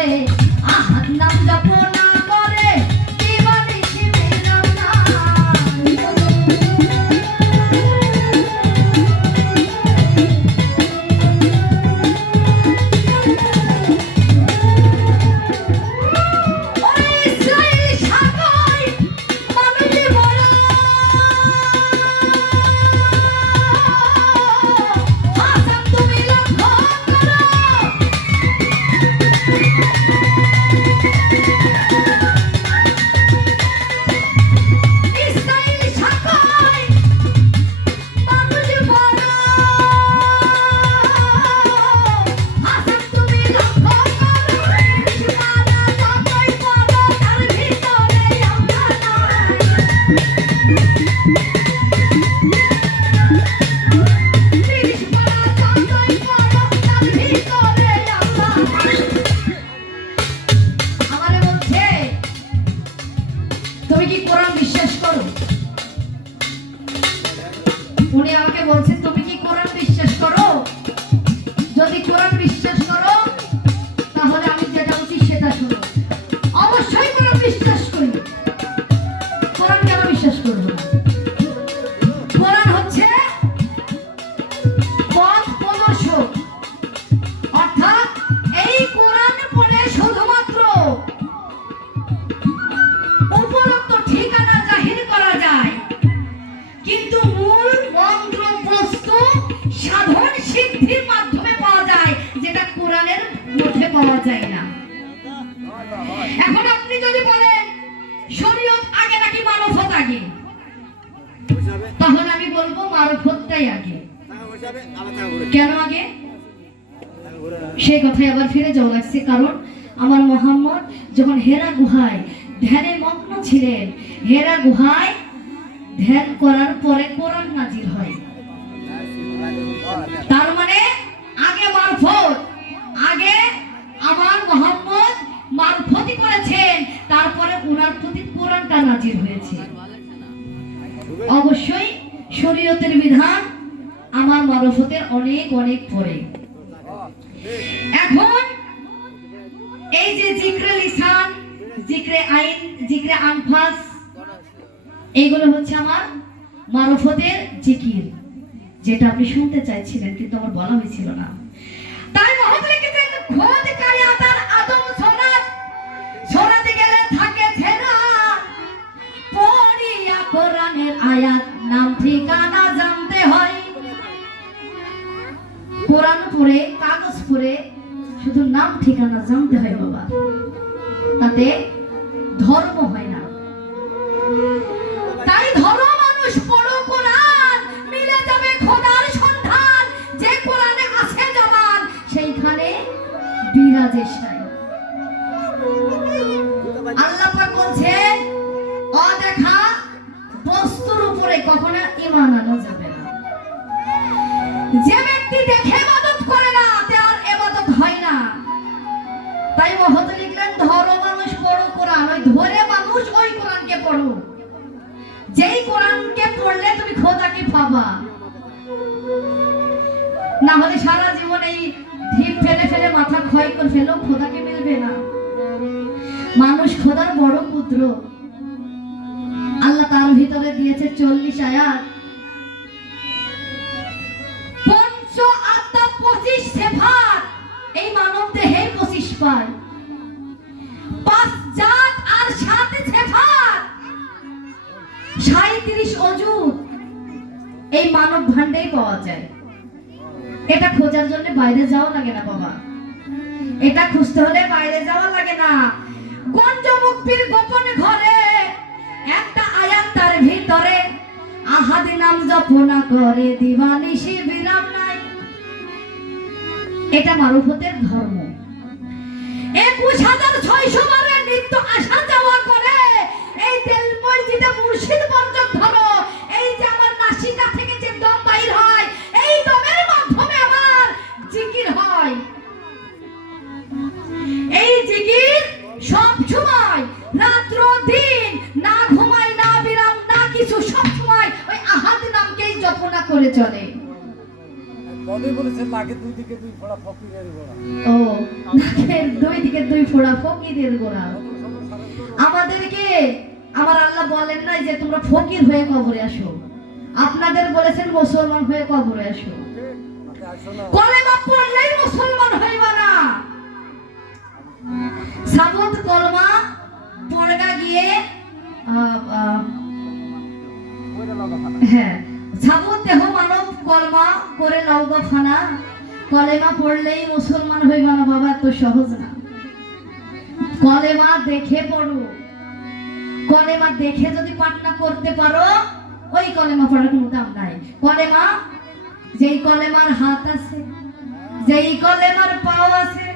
ভিতরে আহাদ নাম জপনা করে দিবানিশি বিরাম নাই। ওরে ইসরাইল শাখায় মানুষই বড়, হাসান তুমি লক্ষ্য করো। ইসরাইল শাখায় মানুষই বড়, হাসান তুমি লক্ষ্য করো। সীমানা যতই বড় তার ভিতরে আমরা নাই। তিরিশ পারা যতই বড় তার ভিতরে আমরা নাই। আমারে বলছে তুমি কি কোরআন বিশ্বাস করো? উনি আমাকে বলছে তুমি কি কোরআন বিশ্বাস করো? যদি কোরআন বিশ্বাস করো তাহলে আমি যেটা উচিত সেটা শোনো। অবশ্যই কোরআন বিশ্বাস করি। কোরআন কেন বিশ্বাস করবো না? কোরআন হচ্ছে পথ প্রদর্শক, অর্থাৎ এই কোরআন পড়ে শুধুমাত্র উপরোক্ত ঠিকানা জাহির করা যায়, কিন্তু মূল মন্ত্র প্রস্তুত সাধন সিদ্ধির মাধ্যমে পাওয়া যায়, যেটা কোরআনের মধ্যে পাওয়া যায় না। এখন আপনি যদি বলেন শরীয়ত আগে নাকি মারফত আগে, তাহলে আমি বলবো মারফতটাই আগে। কেন আগে? সেই কথায় আবার ফিরে যাওয়া লাগছে, কারণ আমার মোহাম্মদ যখন হেরা গুহায় ধ্যানে মগ্ন ছিলেন, হেরা গুহায় ধ্যান করার পরে কোরআন নাজিল হয়। তার মানে আগে মারফত, আগে আমার মোহাম্মদ মারফতি করেছেন, তারপরে উনার প্রতি কোরআনটা নাজিল হয়েছে। অবশ্যই শরীয়তের বিধান আমার মারফতের অনেক অনেক পরে। এখন এই যে জিক্রে লিসান, জিক্রে আইন, জিক্রে আনফাস, এইগুলো হচ্ছে আমার মারফতের জিকির, যেটা আপনি শুনতে চাইছিলেন কিন্তু আমার বলা হয়েছিল না। তাই মহৎ লিখেছেন খোদ কায়াতার আদম সোনাত সোনাতে গেলে থাকে ছেনা, পড়িয়া কোরআনের আয়াত নাম ঠিকানা জানতে হয়। কোরআন পড়ে, কাগজ পড়ে শুধু নাম ঠিকানা জানতে হয় বাবা, তাতে ধর্ম হয় না। তাই ধর্ম মানুষ পড়ো কোরআন, মিলে যাবে খোদার সন্ধান। যে কোরআনে আছে জামান, সেইখানে বিরাজে শাই। আল্লাহ পাক বলছেন অদেখা বস্তুর উপরে কখনো ঈমান আনা যাবে না। যে ব্যক্তি দেখে ইবাদত করে না, তার ইবাদত হয় না। তাই মহৎ লিখলেন ধরো মানুষ পড়ো কোরআন, ওই ধরে মানুষ ওই কোরআনকে পড়ো। যেই কোরআনকে পড়লে তুমি খোদাকে পাবা, না হলে সারা জীবন এই ঢিপ ফেলে ফেলে মাথা ক্ষয় করে ফেলেও খোদাকে মিলবে না। মানুষ খোদার বড় পুত্র। আল্লাহ তার ভিতরে দিয়েছে 40 আয়াত, 5 আত্মা 25 সিফাত, এই মানব দেহে 25 পায়, 5 জাত আর 7 সিফাত, 37 অজুদ এই মানব ভান্ডেই পাওয়া যায়। এটা খোঁজার জন্য বাইরে যাওয়া লাগে না বাবা, এটা খুঁজতে হলে বাইরে যাওয়া লাগে না। গঞ্জ মুক্তির গোপন ঘরে একটা আয়াত তার ভিতরে, আহাদ নাম জপনা করে দিবানিশি বিরাম নাই। এটা মারফতের ধর্ম। 21,600 বারে নিত্য আসা যাওয়া করে এই তেল মসজিদে মুর্শিদ বর্জন ধরো। এই যে আমার নাসিকা থেকে যে দম বাইর হয়, এই দমের মাধ্যমে আমার জিকির হয়। এই জিকির সব সময় রাত্র দিন না ঘুমায়, না বিরাম, না কিছু, সব সময় ওই আহাদ নামকেই জপনা করে চলে। পদে বলেছে লাগে দুই দিকে দুই ফোড়া ফকিরের গোড়া। ও নাকের দুই দিকে দুই ফোঁড়া ফকিরের গোড়া। আমাদেরকে আমার আল্লাহ বলেন নাই যে তোমরা ফকির হয়ে কবরে আসো, আপনাদের বলেছেন মুসলমান হয়ে কবরে আসো। কলেমা পড়লেই মুসলমান হইবা না। সাবুত কলমা পড়গা গিয়ে হ্যাঁ সাবুত দেহ মানব কলমা করে নওগা ফানা। কলেমা পড়লেই মুসলমান হইবা না বাবা, এত সহজ না। কলেমা দেখে পড়ো, কলেমা দেখে যদি পাঠ না করতে পারো ওই কলেমা পড়ার কোনো দাম নাই। কলেমা যেই কলেমার হাত আছে, যেই কলেমার পাও আছে,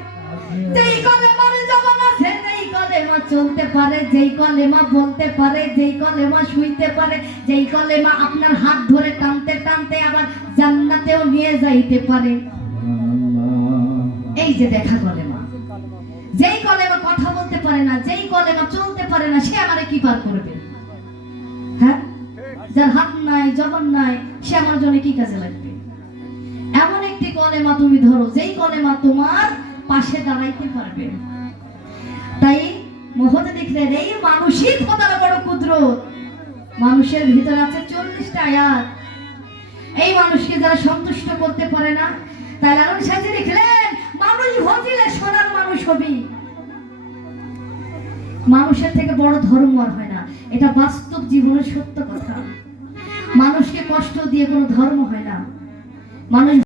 যেই কলেমার জবান আছে, যেই কলেমা চলতে পারে, যেই কলেমা বলতে পারে, যেই কলেমা শুইতে পারে, যেই কলেমা আপনার হাত ধরে টানতে টানতে আবার জান্নাতেও নিয়ে যাইতে পারে, এই যে দেখা কলেমা। যেই কলেমা কথা বলতে পারে না, যেই কলেমা চলতে পারে না, সে আমারে কি পার করবে? হ্যাঁ, যার হাত নাই জবান নাই সে আমার জন্য কি কাজে লাগবে? এমন একটি কলেমা তুমি ধরো যেই কলেমা তোমার পাশে দাঁড়াইতে পারবে। তাই মহতে দেখলেন এই মানসিক খোদার বড় কুদরত। মানুষের ভিতর আছে 40টা আয়াত। এই মানুষকে যারা সন্তুষ্ট করতে পারে না, তাই লালন সাহেব লিখলেন মানুষ হজিলে সোনার মানুষ হবি। মানুষের থেকে বড় ধর্ম আর হয় না, এটা বাস্তব জীবনের সত্য কথা। মানুষকে কষ্ট দিয়ে কোনো ধর্ম হয় না। মানুষ